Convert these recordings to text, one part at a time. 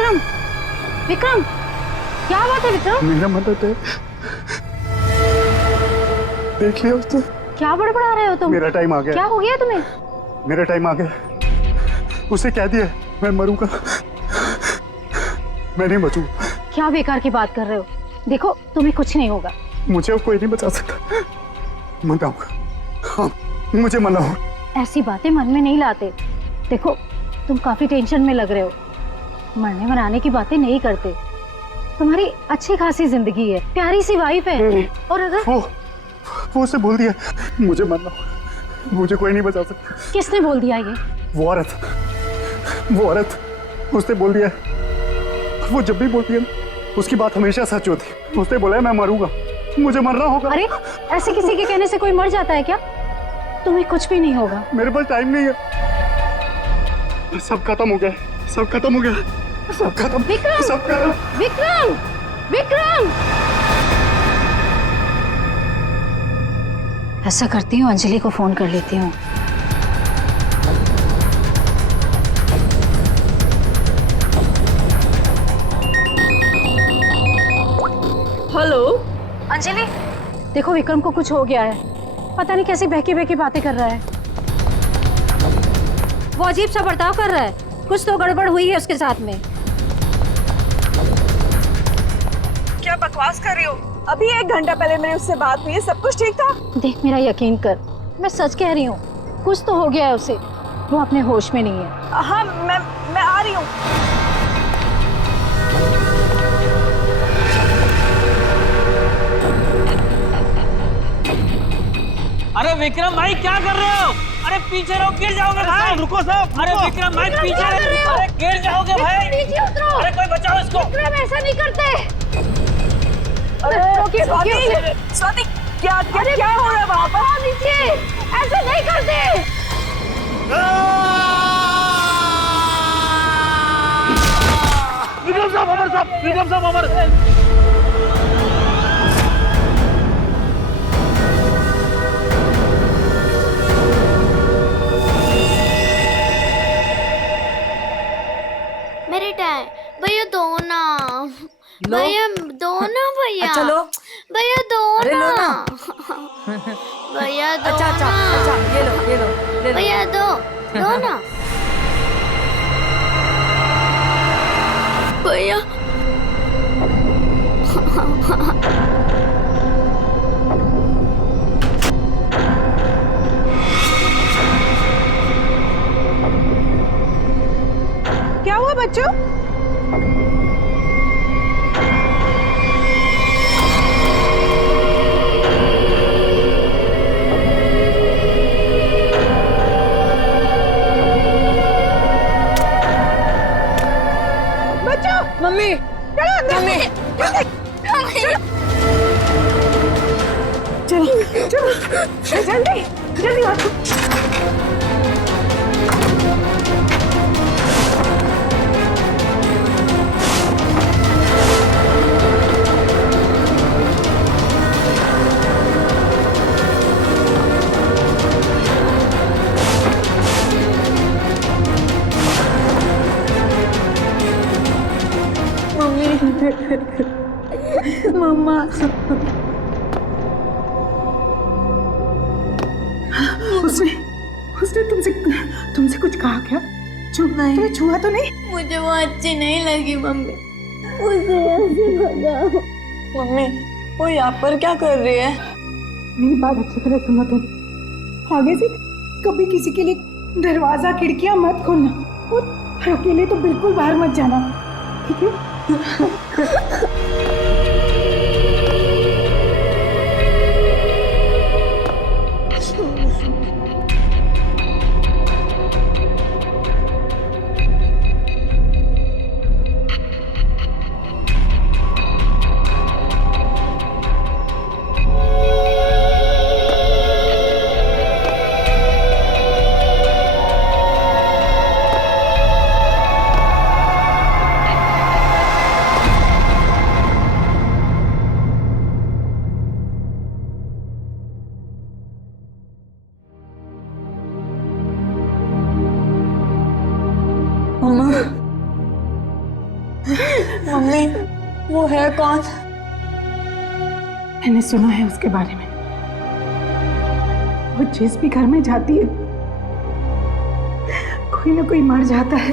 विक्रम, विक्रम, क्या बात है विक्रम? मेरा मदद है, देख लिया उसने। क्या बड़बड़ा रहे हो तुम? मेरा टाइम आ गया। क्या हो गया तुम्हें? मेरा टाइम आ गया, उसे कह दिया मैं मरूंगा, मैं नहीं बचूंगा। क्या बेकार की बात कर रहे हो? देखो तुम्हें कुछ नहीं होगा। मुझे अब कोई नहीं बचा सकता, मनाऊंगा। हाँ, मुझे मनाओ। ऐसी बातें मन में नहीं लाते। देखो तुम काफी टेंशन में लग रहे हो, मरने मनाने की बातें नहीं करते। तुम्हारी अच्छी खासी जिंदगी है, प्यारी सी वाइफ है, और अगर वो उसे बोल दिया मुझे मरना, मुझे कोई नहीं बचा सकता। किसने बोल दिया ये? वो औरत उसने बोल दिया। वो जब भी बोलती है उसकी बात हमेशा सच होती। उसने बोला है मैं मरूंगा, मुझे मरना होगा। अरे ऐसे किसी के कहने से कोई मर जाता है क्या? तुम्हें कुछ भी नहीं होगा। मेरे पास टाइम नहीं है, सब खत्म हो गया, सब खत्म हो गया, सब खत्म। विक्रम, सब खत्म। विक्रम, विक्रम! ऐसा करती हूँ, अंजलि को फोन कर लेती हूँ। हेलो अंजलि, देखो विक्रम को कुछ हो गया है। पता नहीं कैसी बहकी बहकी बातें कर रहा है। वो अजीब सा बर्ताव कर रहा है, कुछ तो गड़बड़ हुई है उसके साथ में। क्या बकवास कर रही हो? अभी 1 घंटा पहले मेरी उससे बात हुई है, सब कुछ ठीक था। देख मेरा यकीन कर, मैं सच कह रही हूँ, कुछ तो हो गया है उसे। वो अपने होश में नहीं है। हाँ मैं आ रही हूँ। अरे विक्रम भाई क्या कर रहे हो? अरे पीछे रहो, गिर जाओगे भाई। रुको साहब। अरे विक्रम भाई पीछे रहो, अरे गिर जाओगे भाई। नीचे उतरो। अरे कोई बचाओ इसको। विक्रम ऐसा नहीं करते। अरे स्वाति, स्वाति क्या हो रहा है वहाँ पर? नीचे ऐसा नहीं करते। विक्रम साहब, विक्रम साहब अमर। मेरे टाइम भैया दो ना, भैया दो ना, भैया अच्छा लो, भैया दो अरे लो ना, ना। भैया दो अच्छा अच्छा ना, अच्छा, ये लो ले लो। भैया दो ना भैया। क्या हुआ बच्चों? बच्चों, मम्मी, चलो अंदर। मम्मी, चलो चलो जल्दी जल्दी आओ। मम्मा। उसने तुमसे कुछ कहा क्या? नहीं, तुम्हें छुआ तो नहीं? मुझे वो अच्छी नहीं लगी मम्मी, उसे ऐसे भगाओ। मम्मी वो यहाँ पर क्या कर रही है? मेरी बात अच्छी तरह सुनो तुम। आगे से कभी किसी के लिए दरवाजा खिड़कियां मत खोलना, और अकेले तो बिल्कुल बाहर मत जाना, ठीक है? वो है कौन? मैंने सुना है उसके बारे में। वो जिस भी घर में जाती है कोई ना कोई मर जाता है।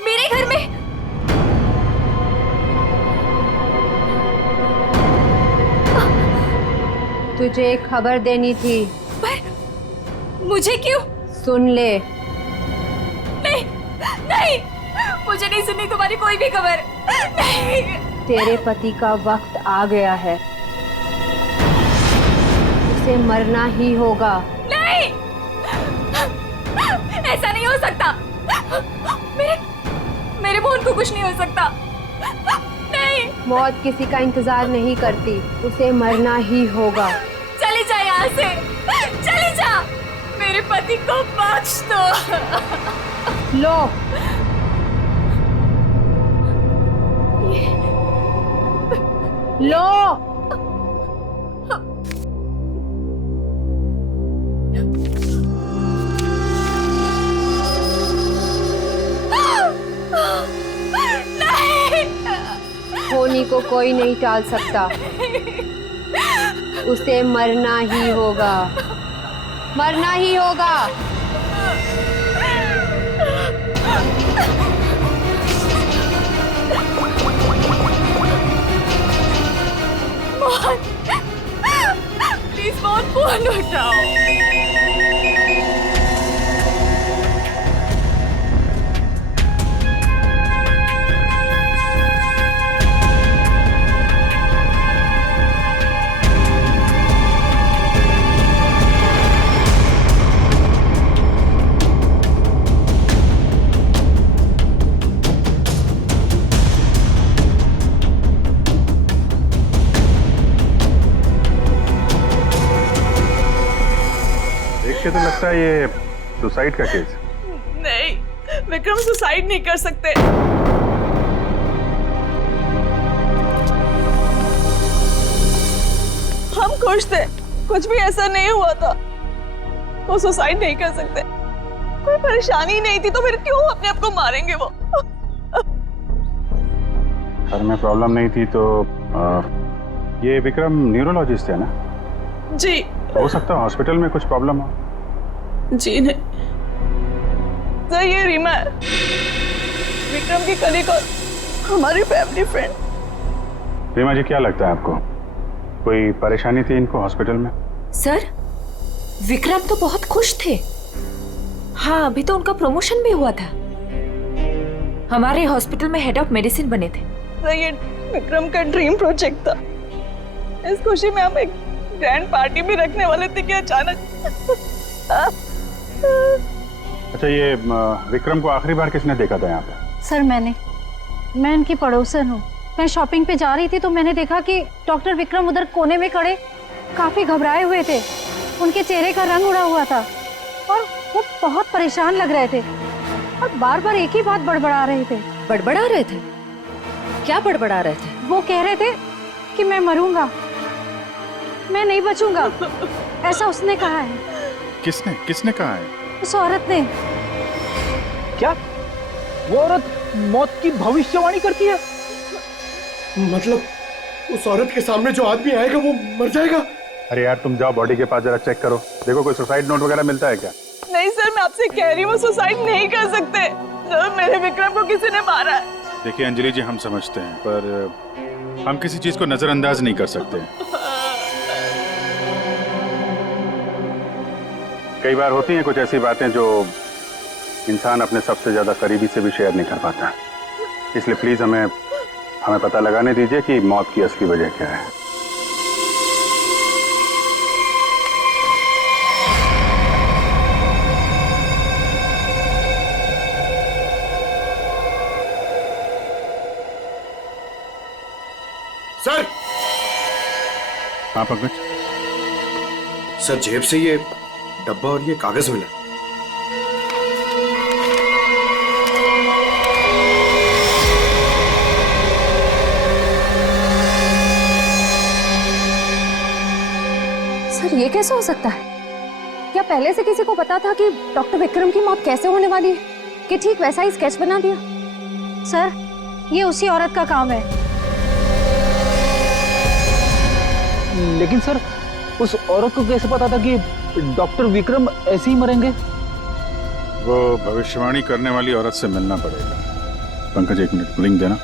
मेरे घर में? तुझे खबर देनी थी। पर मुझे क्यों? सुन ले। नहीं नहीं, मुझे नहीं सुननी तुम्हारी कोई भी खबर। नहीं। तेरे पति का वक्त आ गया है, उसे मरना ही होगा। नहीं, ऐसा नहीं हो सकता। मेरे मोहन को कुछ नहीं हो सकता। नहीं। मौत किसी का इंतजार नहीं करती, उसे मरना ही होगा। चली जा यहाँ से, चली जा। मेरे पति को बख्श दो। लो। लो। होनी को कोई नहीं टाल सकता, उसे मरना ही होगा, मरना ही होगा। मोहन, प्लीज मोहन, फोन उठाओ। देख के तो लगता है ये सुसाइड का केस। नहीं, विक्रम सुसाइड नहीं कर सकते। हम खुश थे, कुछ भी ऐसा नहीं हुआ था। वो सुसाइड नहीं कर सकते, कोई परेशानी नहीं थी तो फिर क्यों अपने आप को मारेंगे वो? सर में प्रॉब्लम नहीं थी तो ये विक्रम न्यूरोलॉजिस्ट है ना? जी। तो हो सकता है हॉस्पिटल में कुछ प्रॉब्लम हो। जी नहीं सर, ये रीमा है, विक्रम की कलीग और हमारी फैमिली फ्रेंड। रीमा जी, क्या लगता है आपको कोई परेशानी थी इनको हॉस्पिटल में? सर, विक्रम तो बहुत खुश थे। हाँ, अभी तो उनका प्रमोशन भी हुआ था, हमारे हॉस्पिटल में हेड ऑफ मेडिसिन बने थे। सर, ये विक्रम का ड्रीम प्रोजेक्ट था। इस खुशी में हम एक ग्रैंड पार्टी भी रखने वाले थे कि अचानक। अच्छा, ये विक्रम को आखिरी बार किसने देखा था यहाँ पे? सर मैं इनकी पड़ोसन हूँ। मैं शॉपिंग पे जा रही थी तो मैंने देखा कि डॉक्टर विक्रम उधर कोने में खड़े काफी घबराए हुए थे। उनके चेहरे का रंग उड़ा हुआ था और वो बहुत परेशान लग रहे थे और बार बार एक ही बात बड़बड़ा रहे थे। बड़बड़ा रहे थे? क्या बड़बड़ा रहे थे? वो कह रहे थे कि मैं मरूंगा, मैं नहीं बचूंगा, ऐसा उसने कहा है। किसने कहा है? उस औरत ने। क्या वो औरत मौत की भविष्यवाणी करती है? मतलब उस औरत के सामने जो आदमी आएगा वो मर जाएगा? अरे यार, तुम जाओ बॉडी के पास जरा चेक करो, देखो कोई सुसाइड नोट वगैरह मिलता है क्या? नहीं सर, मैं आपसे कह रही हूँ, वो सुसाइड नहीं कर सकते। सर, मेरे विक्रम को किसी ने मारा है। देखिए अंजलि जी, हम समझते हैं पर हम किसी चीज को नजरअंदाज नहीं कर सकते। कई बार होती हैं कुछ ऐसी बातें जो इंसान अपने सबसे ज्यादा करीबी से भी शेयर नहीं कर पाता। इसलिए प्लीज हमें पता लगाने दीजिए कि मौत की असली वजह क्या है। हाँ पंकज, सर जेब से ये डब्बा और ये कागज मिला। सर ये कैसे हो सकता है? क्या पहले से किसी को पता था कि डॉक्टर विक्रम की मौत कैसे होने वाली है कि ठीक वैसा ही स्केच बना दिया? सर ये उसी औरत का काम है। लेकिन सर उस औरत को कैसे पता था कि डॉक्टर विक्रम ऐसे ही मरेंगे? वो भविष्यवाणी करने वाली औरत से मिलना पड़ेगा। पंकज एक मिनट, लिंक देना।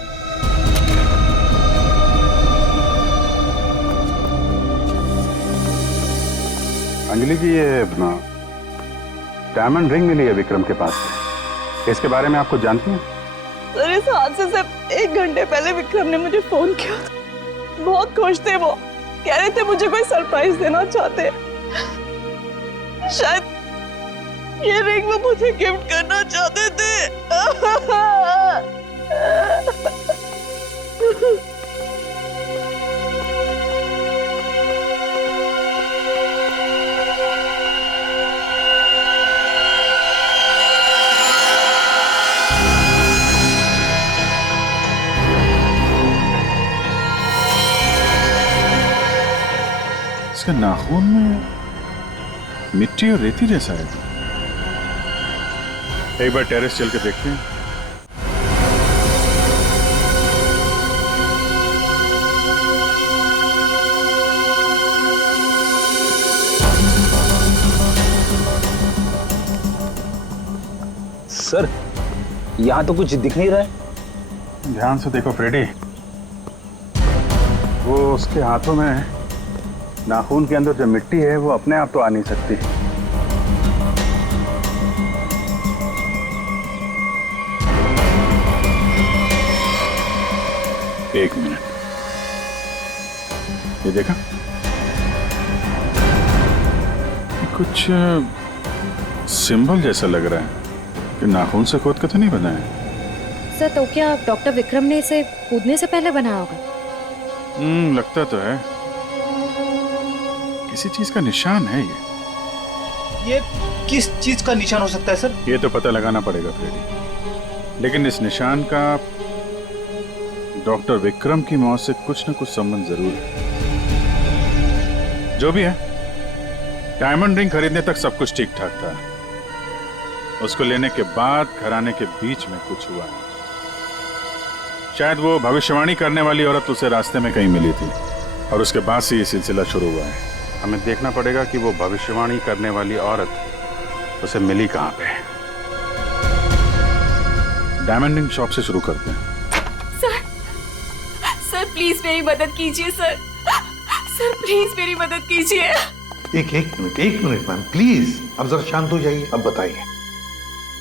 अंजलि जी, ये डायमंड रिंग मिली है विक्रम के पास से, इसके बारे में आप कुछ जानती हैं? सर इस हादसे से 1 घंटे पहले विक्रम ने मुझे फोन किया था। बहुत खुश थे वो, कह रहे थे मुझे कोई सरप्राइज देना चाहते। शायद ये रिंग वो मुझे गिफ्ट करना चाहते थे। इसके नाखून में मिट्टी और रेती जैसा है। एक बार टेरेस चल के देखते हैं। सर यहाँ तो कुछ दिख नहीं रहा है। ध्यान से देखो फ्रेडी, वो उसके हाथों में नाखून के अंदर जो मिट्टी है वो अपने आप तो आ नहीं सकती। एक मिनट, ये देखा, कुछ सिंबल जैसा लग रहा है कि नाखून से खोद के तो नहीं बना है। सर तो क्या डॉक्टर विक्रम ने इसे कूदने से पहले बनाया होगा? लगता तो है, किसी चीज का निशान है ये किस चीज का निशान हो सकता है सर? ये तो पता लगाना पड़ेगा फ्रेडी, लेकिन इस निशान का डॉक्टर विक्रम की मौत से कुछ न कुछ संबंध जरूर है। जो भी है, डायमंड रिंग खरीदने तक सब कुछ ठीक ठाक था। उसको लेने के बाद घराने के बीच में कुछ हुआ। शायद वो भविष्यवाणी करने वाली औरत उसे रास्ते में कहीं मिली थी और उसके बाद से ये सिलसिला शुरू हुआ है। हमें देखना पड़ेगा कि वो भविष्यवाणी करने वाली औरत उसे मिली कहाँ पे। डायमंड रिंग शॉप से शुरू करते हैं। सर प्लीज मेरी मदद कीजिए सर। सर प्लीज मेरी मदद कीजिए। एक मिनट मैम प्लीज, अब जरा शांत हो जाइए। अब बताइए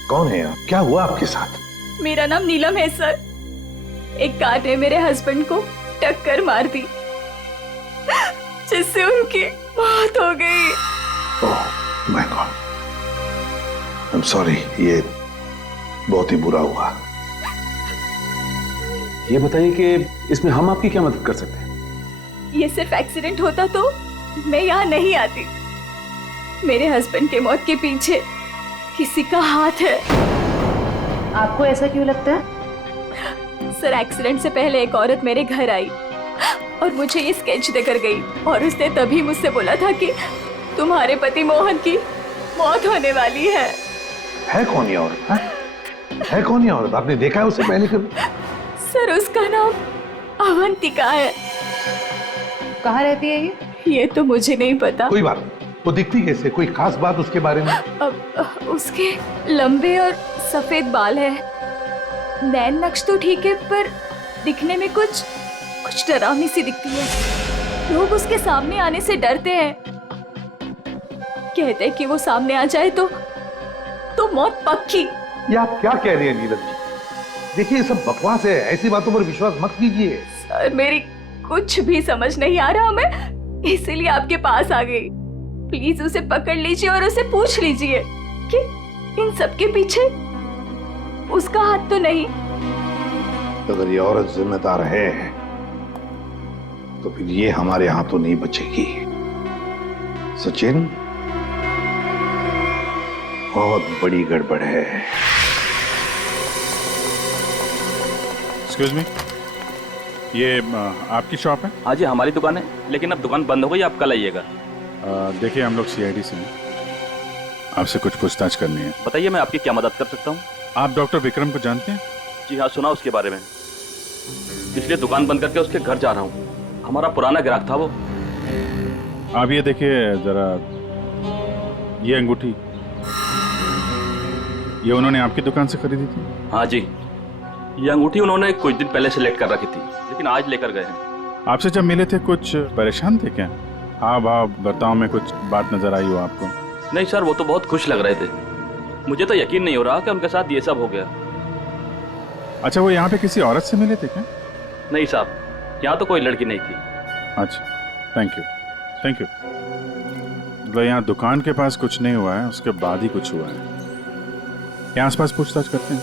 कौन है आप, क्या हुआ आपके साथ? मेरा नाम नीलम है सर। एक कार ने मेरे हस्बैंड को टक्कर मार दी जिससे उनकी मौत हो गई। Oh my God, I am sorry, ये बहुत ही बुरा हुआ। ये बताइए कि इसमें हम आपकी क्या मदद कर सकते हैं? ये सिर्फ एक्सीडेंट होता तो मैं यहाँ नहीं आती। मेरे हस्बैंड के मौत के पीछे किसी का हाथ है। आपको ऐसा क्यों लगता है? सर एक्सीडेंट से पहले एक औरत मेरे घर आई और मुझे ये स्केच देकर गई और उसने तभी मुझसे बोला था कि तुम्हारे पति मोहन की मौत होने वाली है। कौन ये औरत? है कौन ये औरत? आपने देखा है उसे पहले कभी? सर उसका नाम अवंतिका है। कहाँ रहती है ये तो मुझे नहीं पता। कोई बात नहीं, वो दिखती कैसे? कोई खास बात उसके बारे में? उसके लंबे और सफेद बाल है। नैन नक्श तो ठीक है पर दिखने में कुछ डरावनी सी दिखती है। लोग उसके सामने आने से डरते हैं, कहते हैं कि वो सामने आ जाए तो मौत पक्की। ये आप क्या कह रही हैं नीलम जी? देखिए ये सब बकवास है, ऐसी बातों पर विश्वास मत कीजिए। सर मेरी कुछ भी समझ नहीं आ रहा, मैं इसीलिए आपके पास आ गई। प्लीज उसे पकड़ लीजिए और उसे पूछ लीजिए कि इन सब के पीछे उसका हाथ तो नहीं। अगर ये औरत जिम्मेदार है तो फिर ये हमारे हाथों नहीं बचेगी। सचिन, बहुत बड़ी गड़बड़ है। एक्सक्यूज मी, ये आपकी शॉप है? हाँ जी, हमारी दुकान है, लेकिन अब दुकान बंद हो गई, आप कल आइएगा। देखिए, हम लोग सीआईडी से हैं, आपसे कुछ पूछताछ करनी है। बताइए, मैं आपकी क्या मदद कर सकता हूँ? आप डॉक्टर विक्रम को जानते हैं? जी हाँ, सुना उसके बारे में, इसलिए दुकान बंद करके उसके घर जा रहा हूँ। हमारा पुराना ग्राहक था वो। आप ये देखिए जरा, ये अंगूठी, ये उन्होंने आपकी दुकान से खरीदी थी? हाँ जी, ये अंगूठी उन्होंने कुछ दिन पहले सेलेक्ट कर रखी थी, लेकिन आज लेकर गए हैं। आपसे जब मिले थे कुछ परेशान थे क्या? हाँ भाव बर्ताव में कुछ बात नजर आई हो आपको? नहीं सर, वो तो बहुत खुश लग रहे थे। मुझे तो यकीन नहीं हो रहा कि उनके साथ ये सब हो गया। अच्छा, वो यहाँ पे किसी औरत से मिले थे क्या? नहीं साहब, यहाँ तो कोई लड़की नहीं थी। अच्छा, थैंक यू, थैंक यू। मतलब यहाँ दुकान के पास कुछ नहीं हुआ है, उसके बाद ही कुछ हुआ है। यहाँ आसपास पूछताछ करते हैं।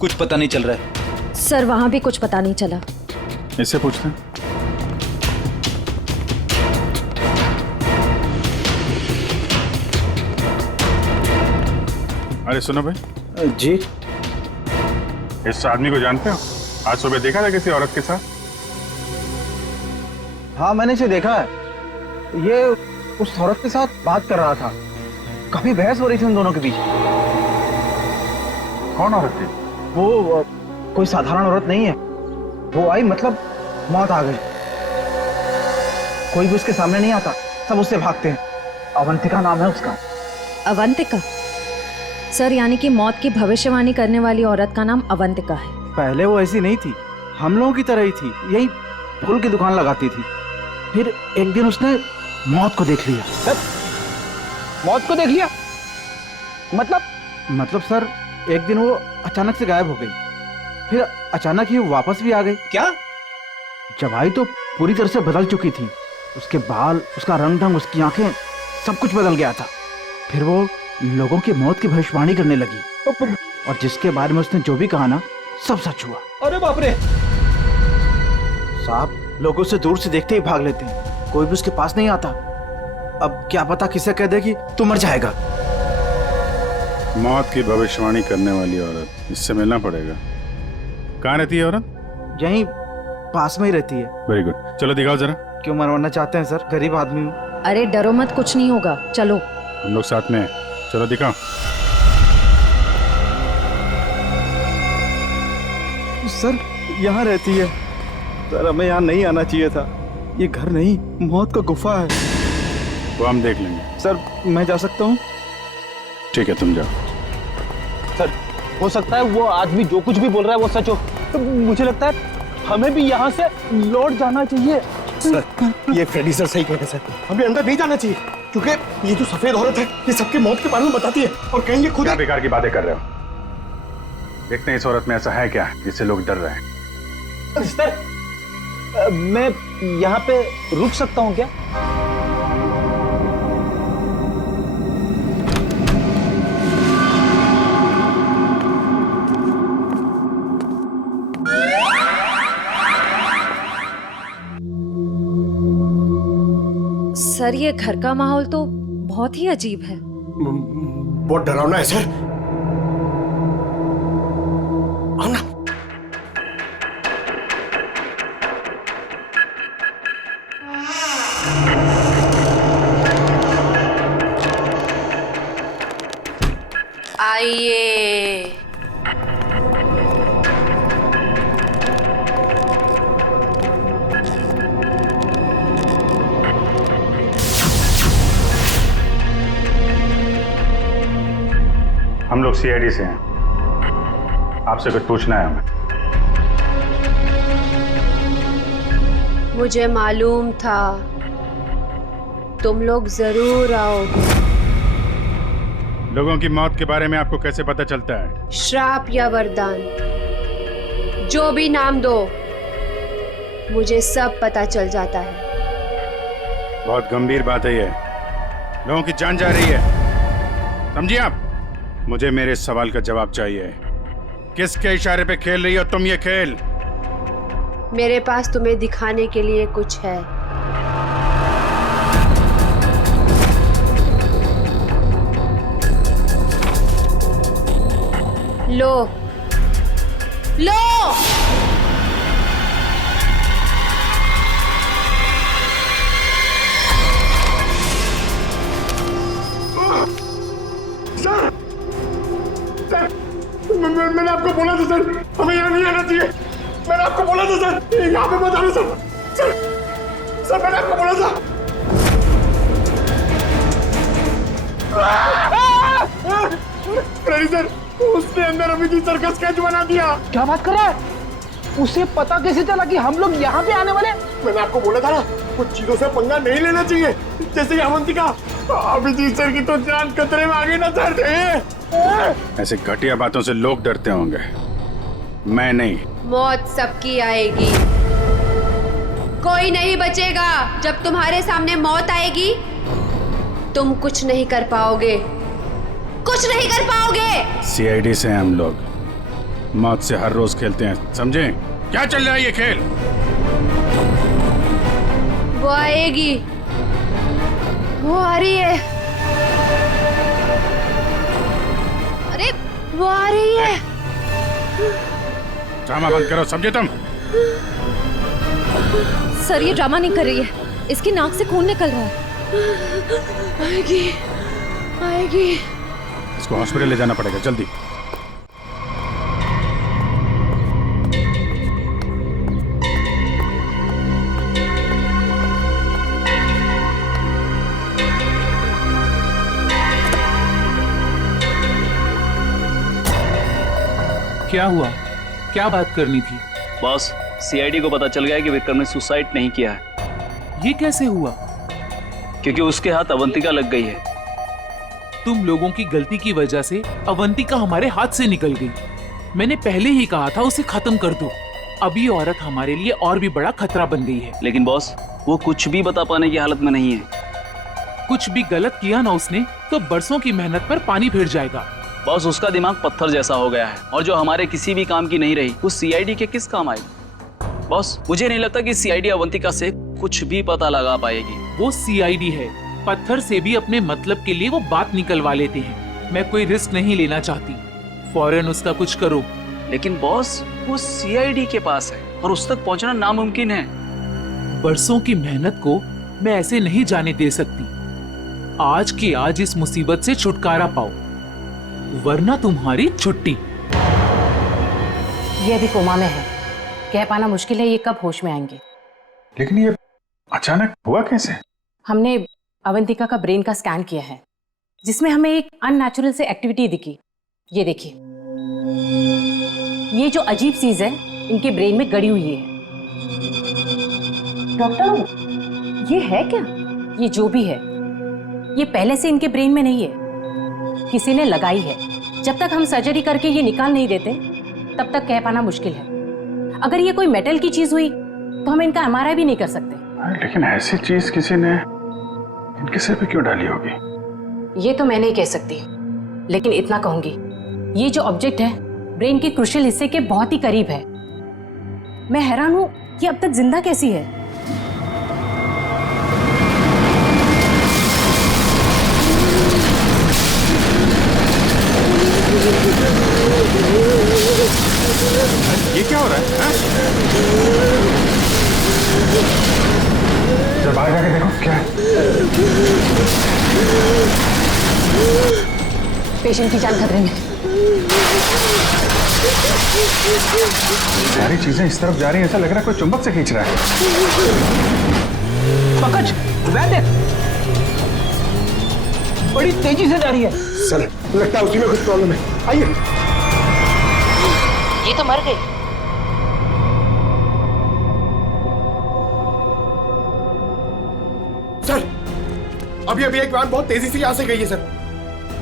कुछ पता नहीं चल रहा है सर, वहां भी कुछ पता नहीं चला। इससे पूछते हैं। अरे सुनो भाई। जी? इस आदमी को जानते हो? आज सुबह देखा था किसी औरत के साथ? हाँ, मैंने इसे देखा है। ये उस औरत के साथ बात कर रहा था, काफी बहस हो रही थी उन दोनों के बीच। कौन औरत थी? वो कोई साधारण औरत नहीं है। वो आई, मतलब मौत आ गई। कोई भी उसके सामने नहीं आता, सब उससे भागते हैं। अवंतिका नाम है उसका। अवंतिका? सर, यानी कि मौत की भविष्यवाणी करने वाली औरत का नाम अवंतिका है। पहले वो ऐसी नहीं थी, हम लोगों की तरह ही थी, यही फूल की दुकान लगाती थी। फिर एक दिन उसने मौत को देख लिया। मौत को देख लिया? मतलब सर, एक दिन वो अचानक से गायब हो गई, फिर अचानक ही वापस भी आ गई। क्या? जब आई तो पूरी तरह से बदल चुकी थी। उसके बाल, उसका रंग ढंग, उसकी आंखें, सब कुछ बदल गया था। फिर वो लोगों की मौत की भविष्यवाणी करने लगी, और जिसके बारे में उसने जो भी कहा ना, सब सच हुआ। अरे बाप रे! साहब, लोग उसे दूर से देखते ही भाग लेते हैं, कोई भी उसके पास नहीं आता। अब क्या पता किसे कह देगी तू मर जाएगा। मौत की भविष्यवाणी करने वाली औरत, इससे मिलना पड़ेगा। कहाँ रहती है औरत? यहीं पास में ही रहती है। वेरी गुड, चलो दिखाओ जरा। क्यों मरवाना चाहते हैं सर? गरीब आदमी हूँ। अरे डरो मत, कुछ नहीं होगा, चलो। हम लोग साथ में हैं, चलो दिखाओ। सर, यहाँ रहती है। सर, हमें यहाँ नहीं आना चाहिए था। ये घर नहीं, मौत का गुफा है। वो हम देख लेंगे। सर, मैं जा सकता हूँ? ठीक है, तुम जाओ। सर, हो सकता है वो आदमी जो कुछ भी बोल रहा है वो सच हो। तो मुझे लगता है हमें भी यहाँ से लौट जाना चाहिए। सर, ये फ्रेडी सर सही कहते हैं सर, हमें अंदर नहीं जाना चाहिए, क्योंकि ये जो सफेद औरत है, ये सबके मौत के बारे में बताती है, और कहीं ये खुद क्या बेकार की बातें कर रहे हो? देखते हैं इस औरत में ऐसा है क्या जिससे लोग डर रहे हैं। सर, मैं यहाँ पे रुक सकता हूँ क्या? सर, ये घर का माहौल तो बहुत ही अजीब है। बहुत डरावना है सर। आओ ना। आइए। हम लोग सीआईडी से हैं, आपसे कुछ पूछना है हमें। मुझे मालूम था तुम लोग जरूर आओगे। लोगों की मौत के बारे में आपको कैसे पता चलता है? श्राप या वरदान, जो भी नाम दो, मुझे सब पता चल जाता है। बहुत गंभीर बात है ये। लोगों की जान जा रही है, समझिए आप? मुझे मेरे इस सवाल का जवाब चाहिए। किसके इशारे पे खेल रही हो तुम ये खेल? मेरे पास तुम्हें दिखाने के लिए कुछ है। लो लो। मैंने आपको बोला था सर, हमें यहाँ नहीं आना चाहिए। मैंने आपको बोला था सर, यहाँ पे मत आना सर। सर मैंने आपको बोला था। फ्रेडी सर, उसने अंदर अभी सर का स्केच बना दिया। क्या बात कर रहा है? उसे पता कैसे चला कि हम लोग यहाँ पे आने वाले? मैंने आपको बोला था ना, कुछ चीजों से पंगा नहीं लेना चाहिए, जैसे अवंतिका। अभिजीत सर की तो जान खतरे में आ गई ना सर। ऐसे घटिया बातों से लोग डरते होंगे, मैं नहीं। मौत सबकी आएगी, कोई नहीं बचेगा। जब तुम्हारे सामने मौत आएगी तुम कुछ नहीं कर पाओगे, कुछ नहीं कर पाओगे। सीआईडी से हम लोग मौत से हर रोज खेलते हैं, समझे? क्या चल रहा है ये खेल? वो आएगी, वो आ रही है। अरे वो आ रही है। ड्रामा बंद करो, समझे तुम? सर ये ड्रामा नहीं कर रही है, इसकी नाक से खून निकल रहा है। आएगी आएगी। इसको हॉस्पिटल ले जाना पड़ेगा, जल्दी। क्या हुआ? क्या बात करनी थी? बॉस, सीआईडी को पता चल गया कि विक्रम ने सुसाइड नहीं किया है। ये कैसे हुआ? क्योंकि उसके हाथ अवंतिका लग गई है। तुम लोगों की गलती की वजह से अवंतिका हमारे हाथ से निकल गई। मैंने पहले ही कहा था उसे खत्म कर दो। अब ये औरत हमारे लिए और भी बड़ा खतरा बन गई है। लेकिन बॉस, वो कुछ भी बता पाने की हालत में नहीं है। कुछ भी गलत किया ना उसने तो बरसों की मेहनत पर पानी फिर जाएगा। बॉस, उसका दिमाग पत्थर जैसा हो गया है, और जो हमारे किसी भी काम की नहीं रही वो सीआईडी के किस काम आएगी? बॉस, मुझे नहीं लगता कि सीआईडी अवंतिका से कुछ भी पता लगा पाएगी। वो सीआईडी है, पत्थर से भी अपने मतलब के लिए वो बात निकलवा लेते हैं। मैं कोई रिस्क नहीं लेना चाहती, फौरन उसका कुछ करो। लेकिन बॉस, वो सीआईडी के पास है और उस तक पहुंचना नामुमकिन है। बरसों की मेहनत को मैं ऐसे नहीं जाने दे सकती। आज के आज इस मुसीबत से छुटकारा पाओ, वरना तुम्हारी छुट्टी। ये अभी कोमा में है, कह पाना मुश्किल है ये कब होश में आएंगे। लेकिन ये अचानक हुआ कैसे? हमने अवंतिका का ब्रेन का स्कैन किया है, जिसमें हमें एक अननेचुरल से एक्टिविटी दिखी। ये देखिए, ये जो अजीब चीज है इनके ब्रेन में गड़ी हुई है। डॉक्टर, ये है क्या? ये जो भी है, ये पहले से इनके ब्रेन में नहीं है, किसी ने लगाई है। जब तक हम सर्जरी करके ये निकाल नहीं देते तब तक कह पाना मुश्किल है। अगर ये कोई मेटल की चीज हुई तो हम इनका एमआरआई भी नहीं कर सकते। लेकिन ऐसी चीज किसी ने इनके सिर पे क्यों डाली होगी? ये तो मैं नहीं कह सकती, लेकिन इतना कहूंगी, ये जो ऑब्जेक्ट है ब्रेन के क्रूशियल हिस्से के बहुत ही करीब है। मैं हैरान हूं कि अब तक जिंदा कैसी है। ये क्या हो रहा है? जब बाहर जाके देखो क्या है। पेशेंट की जान खतरे में। सारी चीजें इस तरफ जा रही हैं, ऐसा लग रहा है कोई चुंबक से खींच रहा है। पंकज, वैद्य, बड़ी तेजी से जा रही है। सर, लगता है उसी में कुछ प्रॉब्लम है। आइए। ये तो मर गई। सर, अभी एक वैन बहुत तेजी से यहाँ से गई है सर।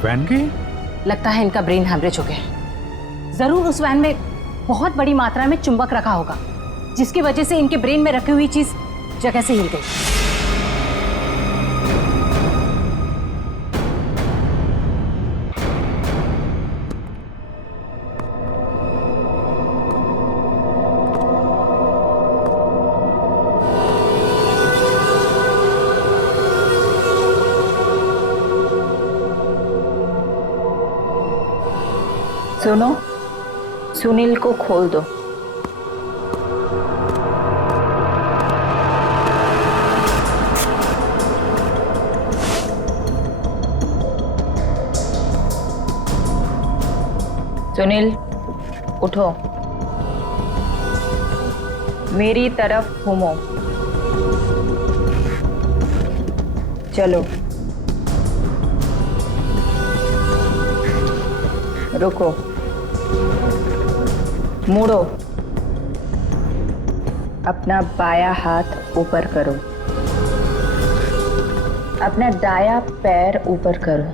वैन गई? लगता है इनका ब्रेन हैमरेज हो गया। जरूर उस वैन में बहुत बड़ी मात्रा में चुंबक रखा होगा, जिसकी वजह से इनके ब्रेन में रखी हुई चीज जगह से हिल गई। सुनो, सुनील को खोल दो। सुनील, उठो, मेरी तरफ घूमो। चलो, रुको, मुड़ो, अपना बायां हाथ ऊपर करो, अपना दायां पैर ऊपर करो।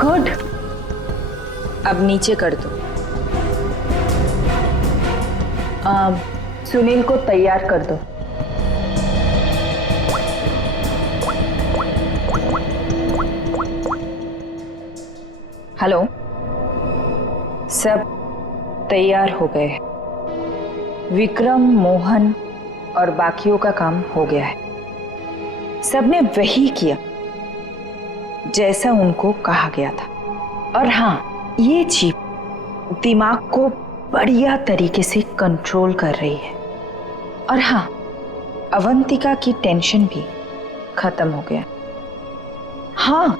गुड। अब नीचे कर दो। सुनील को तैयार कर दो। हेलो, सब तैयार हो गए। विक्रम, मोहन और बाकियों का काम हो गया है। सबने वही किया जैसा उनको कहा गया था। और हाँ, ये चिप दिमाग को बढ़िया तरीके से कंट्रोल कर रही है। और हाँ, अवंतिका की टेंशन भी खत्म हो गया। हाँ,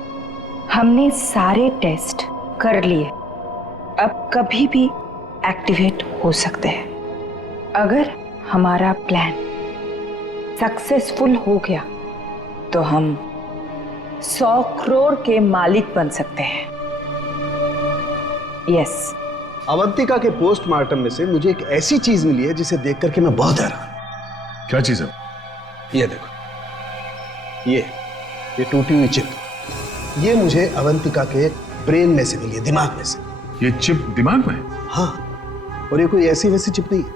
हमने सारे टेस्ट कर लिए, अब कभी भी एक्टिवेट हो सकते हैं। अगर हमारा प्लान सक्सेसफुल हो गया तो हम 100 करोड़ के मालिक बन सकते हैं। यस। अवंतिका के पोस्टमार्टम में से मुझे एक ऐसी चीज मिली है जिसे देख करके मैं बहुत हैरान। क्या चीज है? ये देखो, ये टूटी हुई चिप, ये मुझे अवंतिका के ब्रेन में से मिली है, दिमाग में से। ये चिप दिमाग में? हाँ, और ये कोई ऐसी वैसी चिप नहीं है,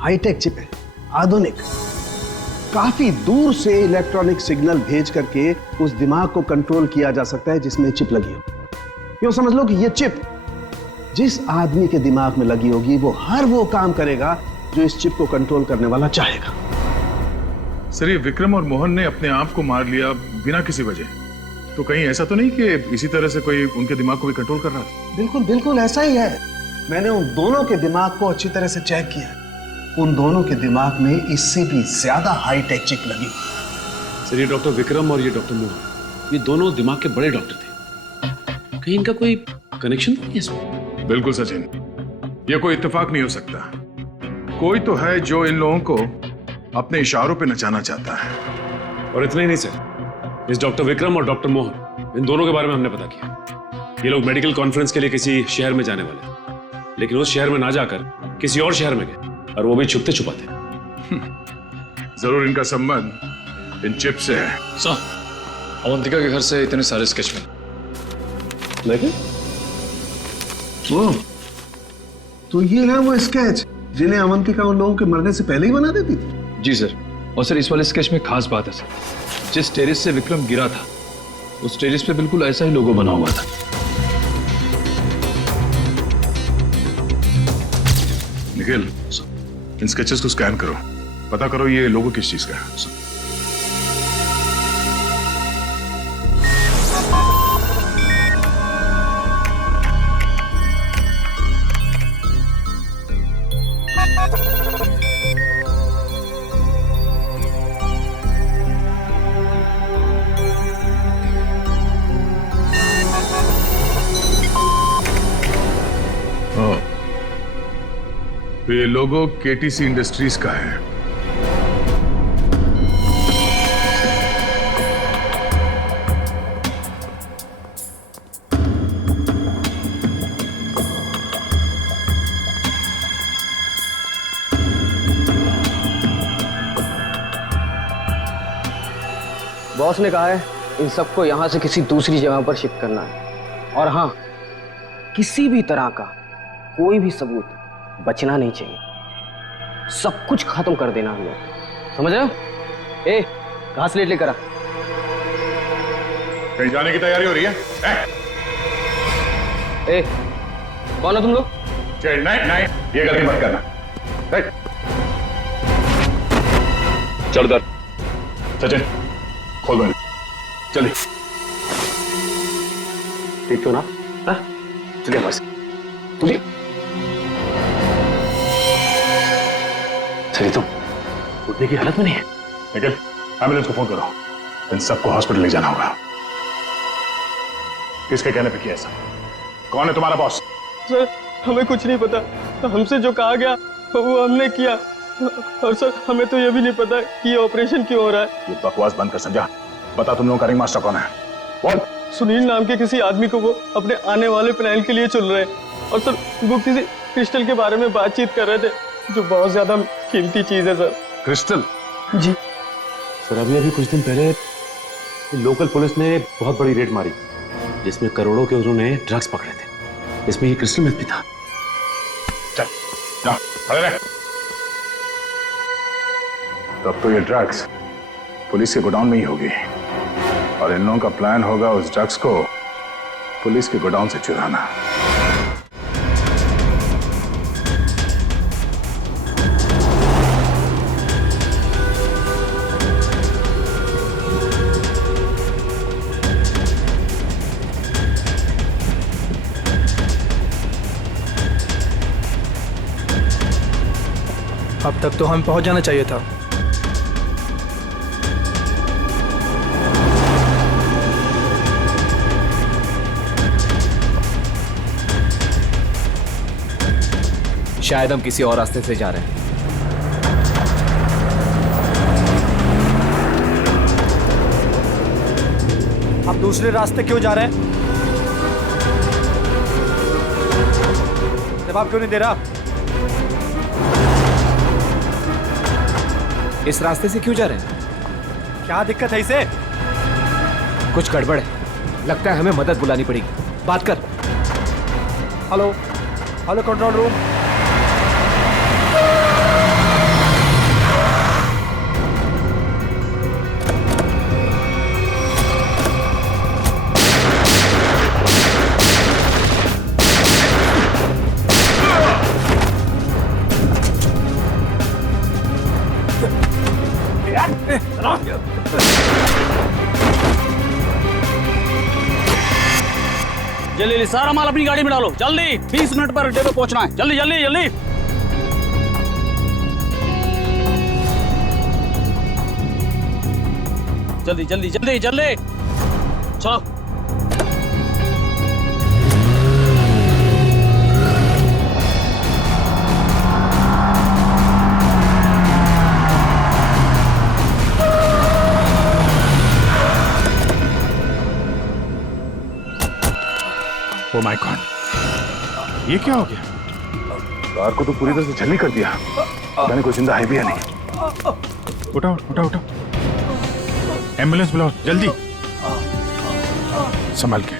हाईटेक चिप है, आधुनिक। काफी दूर से इलेक्ट्रॉनिक सिग्नल भेज करके उस दिमाग को कंट्रोल किया जा सकता है जिसमें चिप लगी हो। यूं समझ लो कि ये चिप जिस आदमी के दिमाग में लगी होगी वो हर वो काम करेगा जो इस चिप को कंट्रोल करने वाला चाहेगा। सर, ये विक्रम और मोहन ने अपने आप को मार लिया बिना किसी वजह, तो कहीं ऐसा तो नहीं कि इसी तरह से कोई उनके दिमाग को भी कंट्रोल कर रहा है? बिल्कुल बिल्कुल ऐसा ही है। मैंने उन दोनों के दिमाग को अच्छी तरह से चेक किया। उन दोनों के दिमाग में इससे भी ज्यादा हाईटेक चिप लगी हुई। सर, ये डॉक्टर विक्रम और ये डॉक्टर मोहन, ये दोनों दिमाग के बड़े डॉक्टर थे। कहीं इनका कोई कनेक्शन तो नहीं है इसमें? बिल्कुल सचिन, ये कोई इत्तेफाक नहीं हो सकता। कोई तो है जो इन लोगों को अपने इशारों पे नचाना चाहता है। और इतना ही नहीं सर, इस डॉक्टर विक्रम और डॉक्टर मोहन, इन दोनों के बारे में हमने पता किया। ये लोग मेडिकल कॉन्फ्रेंस के लिए किसी शहर में जाने वाले थे, लेकिन उस शहर में ना जाकर किसी और शहर में गए, और वो भी छुपते छुपाते। जरूर इनका संबंध इन चिप से है। सर, अवंतिका के घर से इतने सारे स्केच लेकिन वो तो ये है वो स्केच जिन्हें अवंतिका उन लोगों के मरने से पहले ही बना देती थी। जी सर, और सर इस वाले स्केच में खास बात है सर, जिस टेरिस से विक्रम गिरा था उस टेरिस पे बिल्कुल ऐसा ही लोगो बना हुआ था। निखिल, इन स्केचेस को स्कैन करो, पता करो ये लोगो किस चीज का है। तो ये लोगो केटीसी इंडस्ट्रीज का है। बॉस ने कहा है इन सबको यहां से किसी दूसरी जगह पर शिफ्ट करना है। और हाँ, किसी भी तरह का कोई भी सबूत बचना नहीं चाहिए, सब कुछ खत्म कर देना हम लोग, समझ रहे हो? ए, घास लेट लेकर आ। कहीं जाने की तैयारी हो रही है? ए, कौन हो तुम लोग? नहीं, ये गलती मत करना। चल उधर, सचिन खोल दो, चलिए। ठीक तो ना? हाँ? चलिए बस चलिए। चलिए, तुम उठने की हालत में नहीं है। निखिल, एम्बुलेंस को फोन करो। इन सबको हॉस्पिटल ले जाना होगा। किसके कहने पे किया ऐसा? कौन है तुम्हारा बॉस? सर, हमें कुछ नहीं पता। हमसे जो कहा गया वो हमने किया। और सर, हमें तो ये भी नहीं पता कि ये ऑपरेशन क्यों हो रहा है। ये बकवास बंद कर समझा। बता तुम लोगों का रिंग मास्टर कौन है? बोल। सुनील नाम के किसी आदमी को वो अपने आने वाले प्लान के लिए चुन रहे हैं। और सर, वो किसी क्रिस्टल के बारे में बातचीत कर रहे थे, जो बहुत ज्यादा कीमती चीज है सर। क्रिस्टल? जी सर, अभी कुछ दिन पहले लोकल पुलिस ने बहुत बड़ी रेड मारी, जिसमें करोड़ों के उन्होंने ड्रग्स पकड़े थे। इसमें ये क्रिस्टल मेथ भी था। चल, जा, खड़े रह। तब तो ये ड्रग्स पुलिस के गोडाउन में ही होगी, और इन लोगों का प्लान होगा उस ड्रग्स को पुलिस के गोडाउन से चुराना। अब तक तो हम पहुंच जाना चाहिए था। शायद हम किसी और रास्ते से जा रहे हैं। आप दूसरे रास्ते क्यों जा रहे हैं? जवाब क्यों नहीं दे रहा? इस रास्ते से क्यों जा रहे हैं? क्या दिक्कत है इसे? कुछ गड़बड़ है। लगता है हमें मदद बुलानी पड़ेगी। बात कर। Hello, hello control room. जल्दी सारा माल अपनी गाड़ी में डालो, जल्दी। 20 मिनट पर अड्डे पे पहुंचना है। जल्दी जल्दी जल्दी। जल्दी जल्दी जल्दी जल्दी चलो। ओ माय गॉड, ये क्या हो गया? कार को तो पूरी तरह से छलनी कर दिया। पता नहीं कोई जिंदा है भी या नहीं। उठाओ उठाओ उठाओ, एम्बुलेंस बुलाओ जल्दी। संभाल के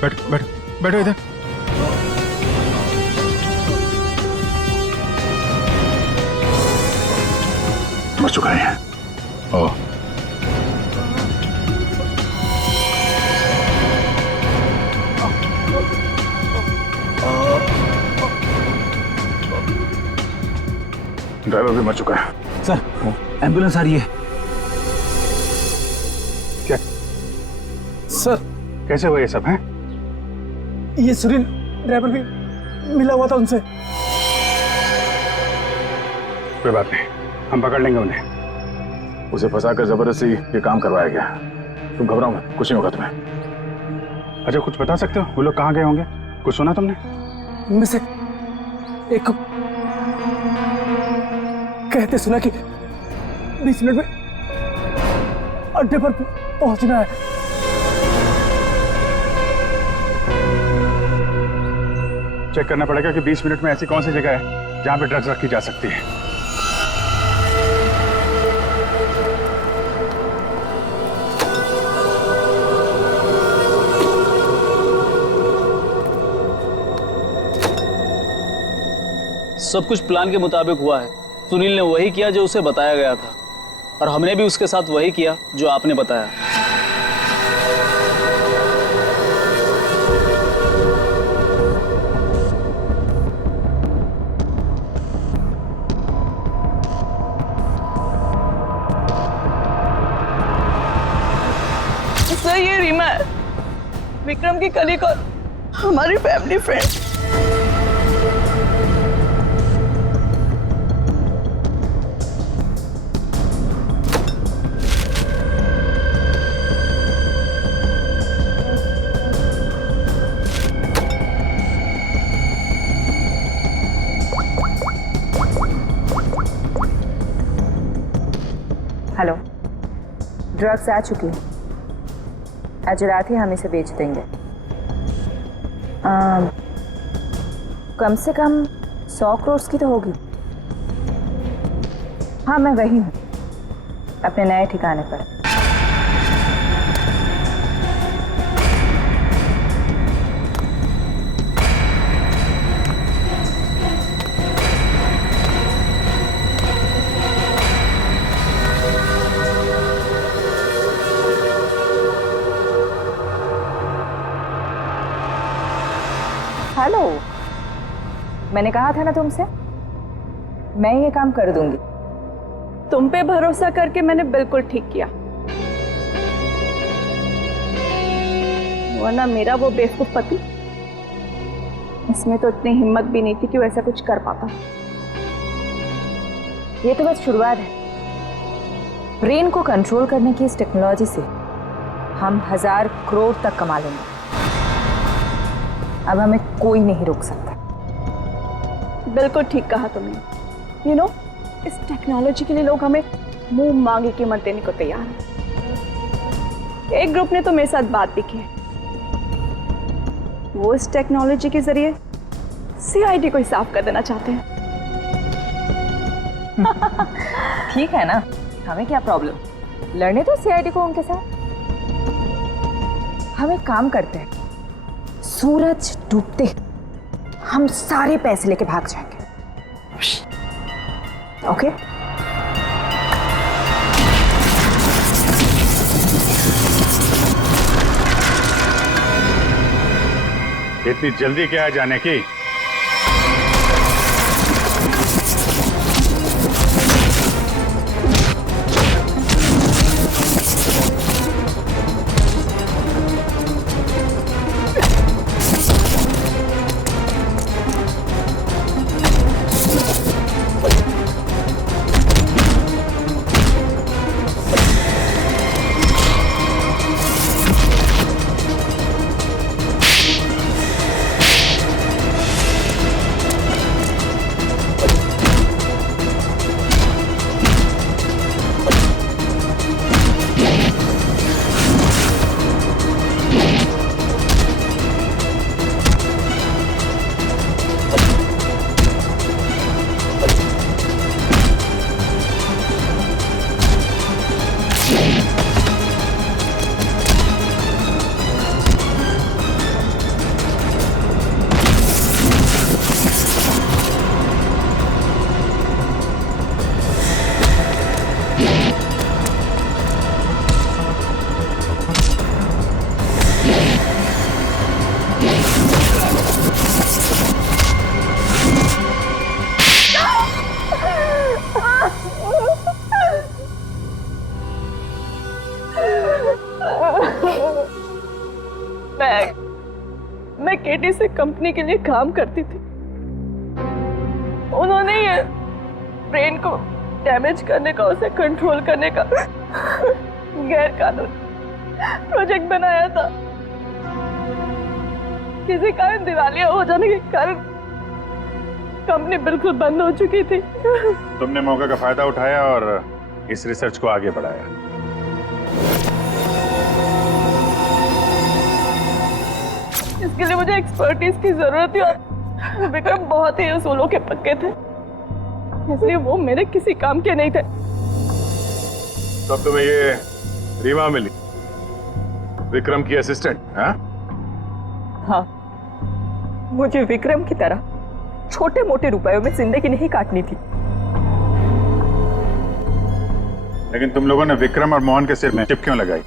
बैठो बैठो बैठो इधर। मर चुका है। ओह, ड्राइवर भी मर चुका है। सर, एम्बुलेंस आ रही है। क्या सर, कैसे हुआ ये सब है? ये सुनील ड्राइवर भी मिला हुआ था उनसे। कोई बात नहीं, हम पकड़ लेंगे उन्हें। उसे फंसाकर जबरदस्ती ये काम करवाया गया। तुम घबराओ मत, कुछ नहीं होगा तुम्हें। अच्छा, कुछ बता सकते हो वो लोग कहाँ गए होंगे? कुछ सुना तुमने? उनमें से एक को कहते सुना कि 20 मिनट में अड्डे पर पहुंचना है। चेक करना पड़ेगा कि 20 मिनट में ऐसी कौन सी जगह है जहां पे ड्रग्स रखी जा सकती है। सब कुछ प्लान के मुताबिक हुआ है। सुनील ने वही किया जो उसे बताया गया था, और हमने भी उसके साथ वही किया जो आपने बताया। सर, ये रीमा विक्रम की कलीग और हमारी फैमिली फ्रेंड। हेलो, ड्रग्स आ चुकी है। आज रात ही हम इसे बेच देंगे। कम से कम 100 करोड़ की तो होगी। हाँ, मैं वही हूँ, अपने नए ठिकाने पर। हेलो, मैंने कहा था ना तुमसे, मैं ये काम कर दूंगी। तुम पे भरोसा करके मैंने बिल्कुल ठीक किया, वरना मेरा वो बेवकूफ पति, इसमें तो इतनी हिम्मत भी नहीं थी कि वो ऐसा कुछ कर पाता। ये तो बस शुरुआत है। ब्रेन को कंट्रोल करने की इस टेक्नोलॉजी से हम 1000 करोड़ तक कमा लेंगे। अब हमें कोई नहीं रोक सकता। बिल्कुल ठीक कहा तुमने। यू नो, इस टेक्नोलॉजी के लिए लोग हमें मुंह मांगे कीमत देने को तैयार हैं। एक ग्रुप ने तो मेरे साथ बात भी की है, वो इस टेक्नोलॉजी के जरिए सीआईडी को ही साफ कर देना चाहते हैं। ठीक है ना, हमें क्या प्रॉब्लम, लड़ने तो सीआईडी को उनके साथ। हम एक काम करते हैं, सूरज डूबते हम सारे पैसे लेके भाग जाएंगे। ओके? इतनी जल्दी क्या है जाने की? मैं केटी से कंपनी के लिए काम करती थी। उन्होंने ये ब्रेन को डैमेज करने का, उसे कंट्रोल करने का गैर कानूनी प्रोजेक्ट बनाया था। किसी कारण दिवालिया हो जाने के कारण कंपनी बिल्कुल बंद हो चुकी थी। तुमने मौके का फायदा उठाया और इस रिसर्च को आगे बढ़ाया। इसके लिए मुझे एक्सपर्टीज की जरूरत थी और विक्रम बहुत ही उसूलों के पक्के थे, इसलिए वो मेरे किसी काम के नहीं थे। तब तुम्हें ये रीमा मिली, विक्रम की असिस्टेंट? हाँ, मुझे विक्रम की तरह छोटे मोटे रुपयों में जिंदगी नहीं काटनी थी। लेकिन तुम लोगों ने विक्रम और मोहन के सिर में चिप क्यों लगाई?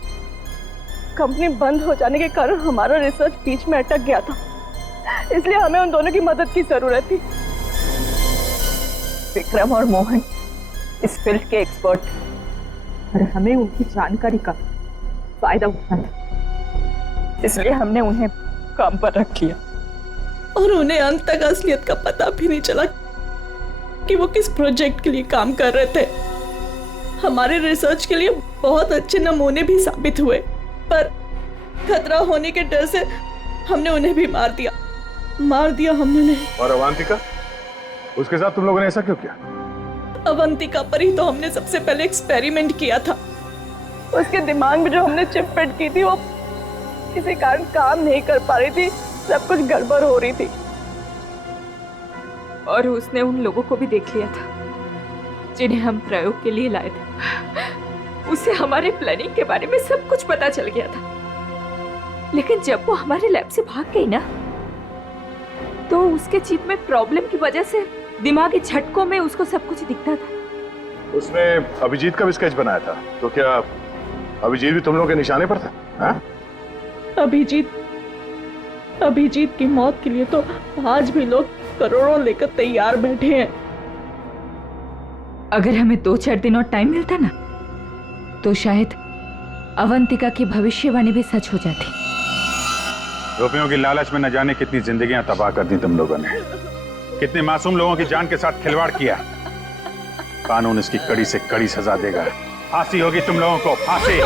कंपनी बंद हो जाने के कारण हमारा रिसर्च बीच में अटक गया था, इसलिए हमें उन दोनों की मदद की जरूरत थी। विक्रम और मोहन इस फील्ड के एक्सपर्ट थे और हमें उनकी जानकारी का फायदा उठाना था। इसलिए हमने उन्हें काम पर रख लिया और उन्हें अंत तक असलियत का पता भी नहीं चला कि वो किस प्रोजेक्ट के लिए काम कर रहे थे। हमारे रिसर्च के लिए बहुत अच्छे नमूने भी साबित हुए, पर खतरा होने के डर से हमने उन्हें भी मार दिया हमने उन्हें। और अवंतिका, उसके साथ तुम लोगों ने ऐसा क्यों किया? अवंतिका पर ही तो हमने सबसे पहले एक्सपेरिमेंट किया था। उसके दिमाग में जो हमने चिप फिट की थी वो किसी कारण काम नहीं कर पा रही थी, सब कुछ गड़बड़ हो रही थी। और उसने उन लोगों को भी देख लिया था जिन्हें हम प्रयोग के लिए लाए थे। उसे हमारे प्लानिंग के बारे में सब कुछ पता चल गया था, लेकिन जब वो हमारे लैब से भाग गई ना, तो उसके चिप में प्रॉब्लम की वजह से दिमागी झटकों में उसको सब कुछ दिखता था। उसने अभिजीत का भी स्केच बनाया था, तो क्या अभिजीत भी तुम लोगों के निशाने पर था? हाँ? अभिजीत की मौत के लिए तो आज भी लोग करोड़ों लेकर तैयार बैठे हैं। अगर हमें 2-4 दिन और टाइम मिलता ना, तो शायद अवंतिका की भविष्यवाणी भी सच हो जाती। रुपयों की लालच में न जाने कितनी जिंदगियां तबाह कर दी तुम लोगों ने, कितने मासूम लोगों की जान के साथ खिलवाड़ किया। कानून इसकी कड़ी से कड़ी सजा देगा। फांसी होगी तुम लोगों को, फांसी।